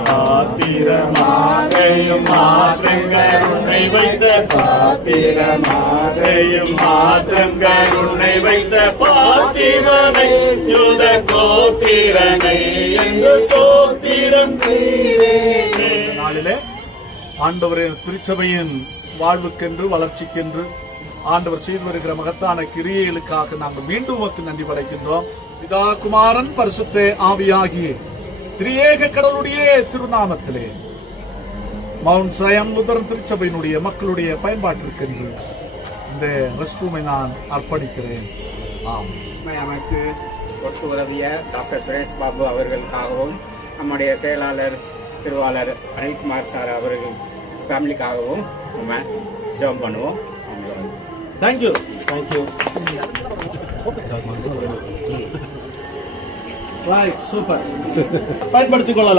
பாத்திரமாகையும் மாற்றங்கள் உன்னை வைத்த பாத்திரமாகையும் மாற்றங்கள் உன்னை வைத்த பாத்திரனை யூத கோத்திரனை என்று சோத்திரம் நாளிலே ஆண்டவரின் திருச்சபையின் வாழ்வுக்கென்று வளர்ச்சிக்கென்று ஆண்டவர் செய்து வருகிற மகத்தான கிரியைகளுக்காக நாங்கள் மீண்டும் நன்றி படைக்கின்றோம். பிதா குமாரன் பரிசுத்த ஆவியாகிய திரியேக கடவுளுடைய திருநாமத்திலே மவுண்ட் சயம் லுதரன் திருச்சபையினுடைய மக்களுடைய பயன்பாட்டிற்கென்று இந்த ரெஸ்ட்ரூமை நான் அர்ப்பணிக்கிறேன். அமைப்பு ஒத்து உதவிய டாக்டர் சுரேஷ் பாபு அவர்களுக்காகவும் நம்முடைய செயலாளர் திருவாளர் அனில்குமார் சார் அவர்கள் ஃபேமிலிக்காகவும் நம்ம ஜெபம் பண்ணுவோம். தேங்க்யூ. சூப்பர் பயன்படுத்திக் கொள்ளலாம்.